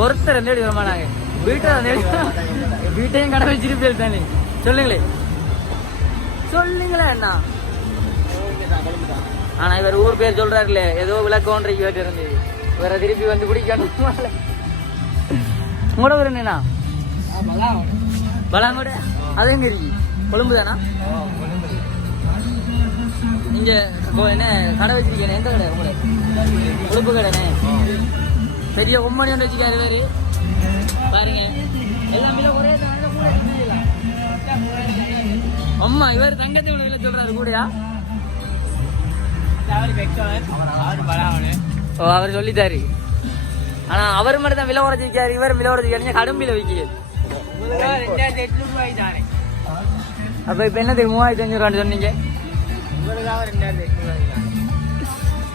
ஒருத்தர் தேடி வரமாட்டாங்க. வீட்டை தேடி வீட்டையும் கடை வச்சிருப்பேன் தானே. சொல்லுங்களேன் சொல்லுங்களேன் என்ன. ஆனா இவர் ஊர் பேர் சொல்றாருல்ல, ஏதோ விளக்கோன்றைக்கு கேட்டு இருந்தது. வேற திருப்பி வந்து பிடிக்கணும். உங்களோட ஒரு என்னண்ணா பலாங்கோட அது எங்க இருக்கு? கொழும்பு தானா? நீங்க என்ன கடை வச்சிருக்கீங்க? எந்த கடை உங்களை? கொழும்பு கடைனே. பெரிய ஒம்மணி ஒன்று வச்சுக்காரு வேறு பாருங்க. எல்லாமே ஒரே அம்மா இவர் தங்கத்தை விலை சொல்றாரு கூடயா? ஓ அவர் சொல்லிட்டாரு. ஆனா அவர் மட்டும் தான் விலை உரைச்சிருக்காரு. இவர் விலை உரைச்சிருக்காரு. கடும்பில வைக்க அப்ப இப்ப என்னதுக்கு 3500 சொன்னீங்க?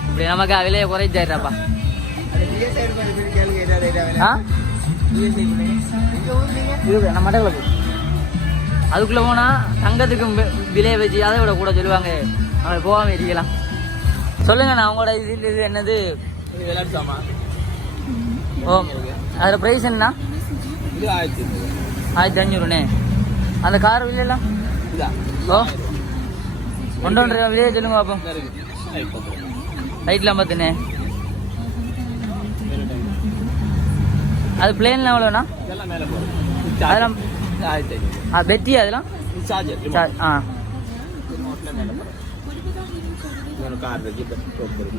இப்படி நமக்கு விலையை குறைச்சாருப்பா. நம்ம அதுக்குள்ள போனா தங்கத்துக்கு விலையை வச்சு அதை விட கூட சொல்லுவாங்க. அவங்க போகாம இருக்கலாம். சொல்லுங்க நான் உங்களோட இது என்னது? ஓ அதில் ப்ரைஸ் என்ன? 1500. அந்த கார் விலையெல்லாம் ஓ 1.5 விலையை சொல்லுங்க பார்ப்போம். லைட்லாம் பார்த்துனே. அது பிளேன்லாம் எவ்வளோண்ணா? அதெல்லாம் பெட்டியா? அதெல்லாம்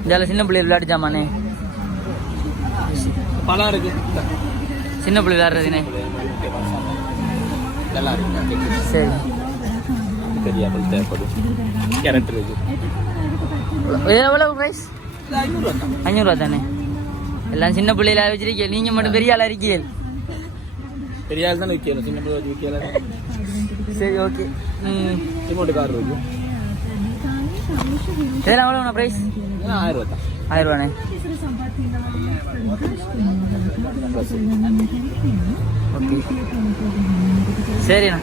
இதெல்லாம் சின்ன பிள்ளை விளையாடிச்சாமானே. சின்ன பிள்ளை விளையாடுறதுனே. சரி எவ்வளவு பிரைஸ்? 500 தானே. எல்லாம் சின்ன பிள்ளைல வச்சிருக்கீங்க. நீங்க மட்டும் பெரிய ஆளா இருக்கீங்க. பெரிய ஆள் தானே விற்கணும். சின்ன பிள்ளை விற்கல. சரி ஓகே. கார் இருக்கு. இதெல்லாம் எவ்வளோ ப்ரைஸ்? 1000 ரூபா. 1000 ரூபாண்ணே. ஓகே சரிண்ணா.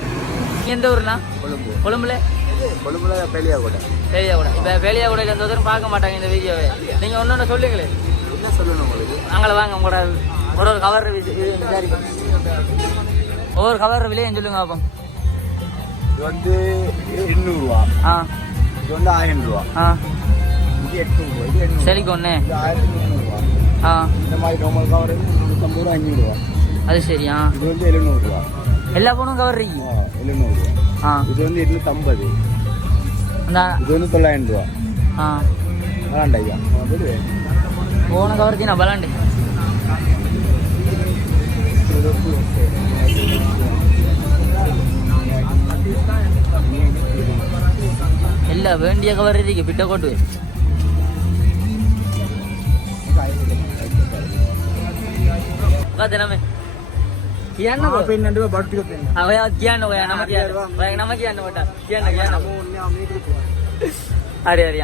எந்த ஊருண்ணா? கொழும்பு. கொழும்புல பேலியாகூட. இப்போ பேலியாகூட எந்த ஊரும் பார்க்க மாட்டாங்க இந்த வீடியோவை. நீங்கள் ஒன்று சொல்லுங்களே. என்ன சொல்லணும் உங்களுக்கு? நாங்களே வாங்க உங்களோட ஒரு கவர் விசாரிப்போம். ஒவ்வொரு கவர் விலையும் சொல்லுங்க பார்ப்போம். இது வந்து 200 ரூபா. இது வந்து 1000 ரூபா. இது 800 ரூபா. இது 800. சரிக்கு ஒன்று 1300 ரூபா. இந்த மாதிரி நார்மல் கவர் 350 ரூபா 500 ரூபா. அது சரியா? இது வந்து 700 ரூபா. எல்லா போனும் கவர் இருக்கு. 700 ரூபா. இது வந்து 250. இது வந்து 900 ரூபா. பலாண்டையா போன கவருக்கு நான் பலாண்டு ಎಲ್ಲ ವೇಂಡಿಯ ಕವರ್ ಇದಕ್ಕೆ ಬಿಟ್ಟ ಕೊಟ್ಟು ನಮಗೆ कियान को पेन नंदवा बात को पेन हां कियान हो गया नमक कियान बेटा कियान अरे अरे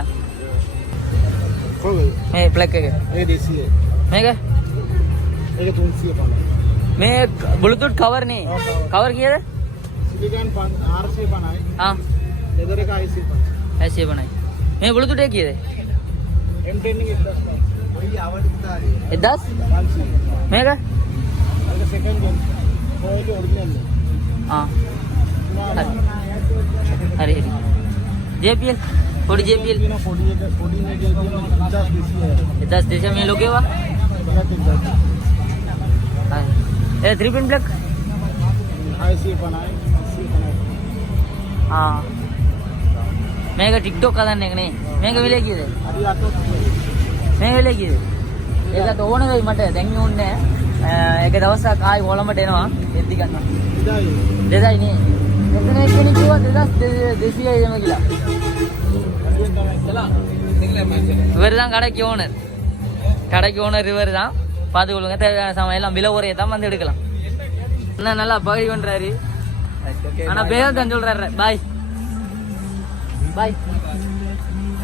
हो गई ए प्लग के ये देसी है मैं क्या ये तुलसी है पाना मैं ब्लूटूथ कवर नहीं कवर किया है सिलिकॉन पान आर से बनाए हां लेदर का ऐसे बनाए मैं ब्लूटूथ किया है M10 के 10 वही आवाज कितना आ रही है 10 मैं क्या सेकंड हाँ अरे JPL थोड़ी JPL 10 देश में लोगे वा 3 पिन प्लग हाँ मैं टिकटॉक का नहीं मैं विलेगी मैं विलेगी तो ओन मटे तेंगी उन्ने एक दवस काय ओलमट एनो एत्ति कन्ना देदाई नी एतने एतने क्यों देदा देसी का ये मगिला இவர்தான் கடைக்கு ஓனர் இவர்தான் பார்த்துக்கொள்ளுங்க. தேவையான சமயம் எல்லாம் விலை ஒரே தான் வந்து எடுக்கலாம். என்ன நல்லா பகை பண்றாரு ஆனா பேர் தான் சொல்றாரு பாய் பாய்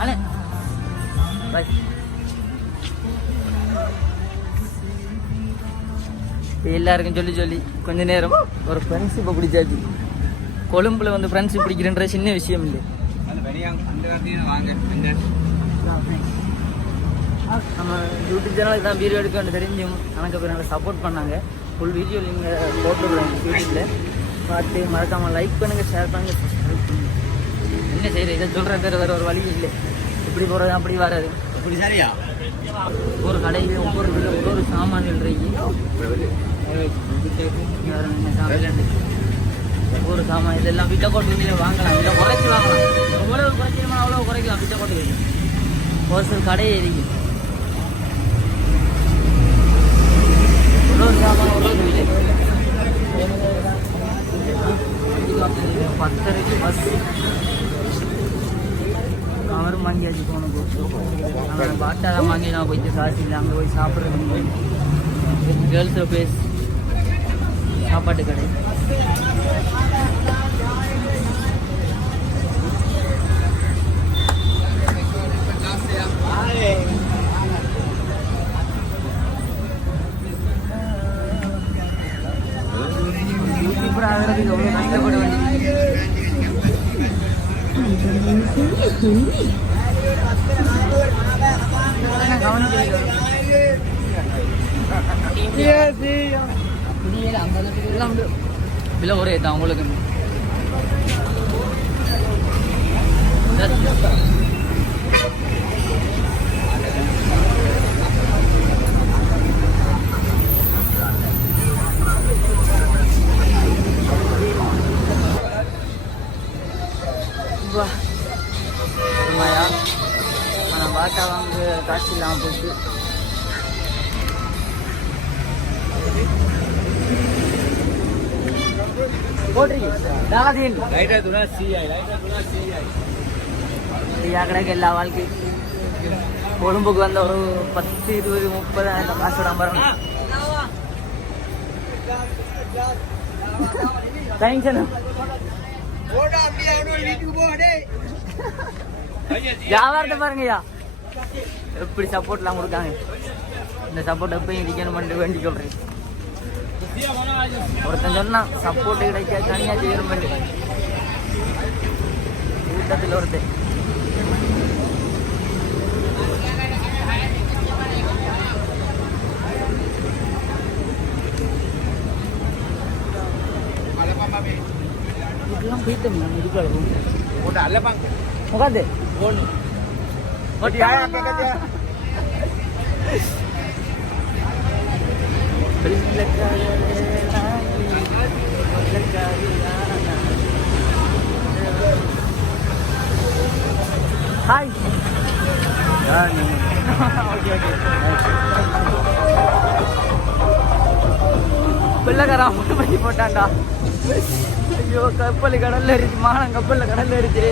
அண்ணே பாய். எல்லாருக்கும் சொல்லி கொஞ்ச நேரம் ஒரு ஃப்ரெண்ட்ஷிப்பை பிடிச்சாச்சு. கொழும்புல வந்து ஃப்ரெண்ட்ஷிப் பிடிக்கிறன்ற சின்ன விஷயம் இல்லை. நம்ம யூடியூப் சேனலுக்கு தான் வீடியோ எடுக்க வேண்டிய தெரிஞ்சும் எனக்கு பேர் நல்லா சப்போர்ட் பண்ணாங்க. ஃபுல் வீடியோ நீங்கள் போட்டுடுறோம் யூடியூப்பில் பார்த்து மறக்காமல் லைக் பண்ணுங்கள், ஷேர் பண்ணுங்கள், சப்ஸ்கிரைப் பண்ணுங்கள். என்ன செய்யுது இதை சொல்கிற பேர் வேறு ஒரு வழி இல்லை. இப்படி போகிறது அப்படி வராது. இப்படி சரியா ஒரு கடையில் ஒவ்வொரு சாமான்கள் இருக்கு. ஒவ்வொரு சாமான் இதெல்லாம் விட்ட கோட்டு வாங்கலாம். இதை குறைச்சி வாங்கலாம். எவ்வளோ குறைக்கணுமோ அவ்வளோ குறைக்கலாம். விட்ட கோட்டு ஒரு சில கடையே இருக்கு. ஒரு சாமான் ஒரு விலை 10:30 பஸ். அவரும் வாங்கியாச்சு போன போட்டு பாட்டாதான் வாங்கி நான் போயிட்டு காசு இல்லை. அங்கே போய் சாப்பிட்றது கேர்ள்ஸில் பேஸ் சாப்பாட்டு கடை. யூடியூபர் ஆகிறதுக்கு எவ்வளோ கஷ்டப்பட வேண்டியது. விலை ஒரே தான் உங்களுக்கு. உண்மையா ஆனால் பாட்டா வாங்க காசு இல்லாமல் போயிட்டு எல்லா வாழ்க்கை கொழும்புக்கு வந்த ஒரு 10, 20, 30 காசு விடாம வரணும். வியாபாரத்தை பாருங்கய்யா எப்படி சப்போர்ட்லாம் கொடுக்காங்க. இந்த சப்போர்ட் எப்பயும் இருக்கணும்னு வேண்டி சொல்றேன். ஒருத்தன் சொன்னா சப்போர்ட் கிடைக்க தனியா செய்யணும் கூட்டத்தில் ஒருத்தன். இதெல்லாம் போயிட்டோம் நான் இருக்காது உட்காந்து ஹாய் பிள்ளைக்காரன் அமௌண்ட் பண்ணி போட்டான்டா. ஐயோ கப்பல் கடல்ல இருக்கு. மானம் கப்பல்ல கடல்ல இருக்கு.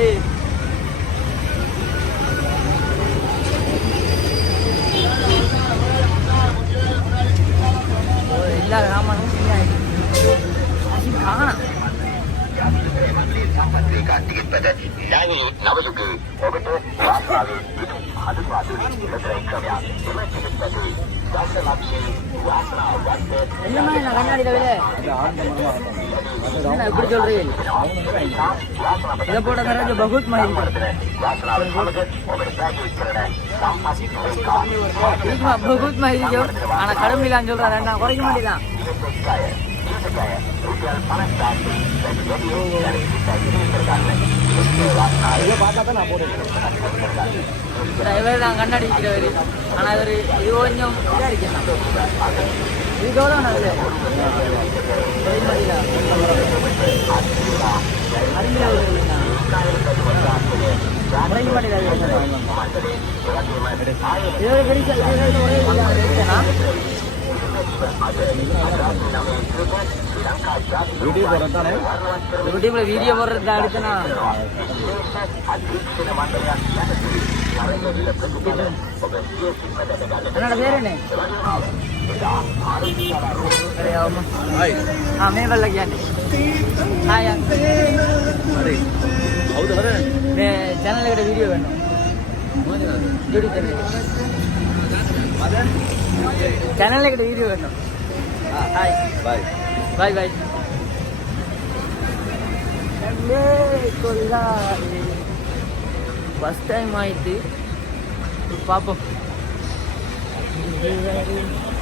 இல்லாத ராமனும் காணா என்னமா நான் கண்ணாடி தவிர எப்படி சொல்றீங்க? இதை போட்ட நிறைய பகுத் மாதிரி பகுத் மாதிரி ஆனா கடமையிலான்னு சொல்றேன். நான் குறைக்க மாட்டேதான். நான் கண்ணாடி விற்கிறவரு. ஆனா அது இது கொஞ்சம் இதா இருக்கேன். இது எவ்வளோ அது யூடியூப்ல வீடியோ போடுறது அடுத்தனா என்னோட பேர் என்ன? மேவல் लग्या channel video channel video hi bye bye bye first time आयी पापम இதுவரை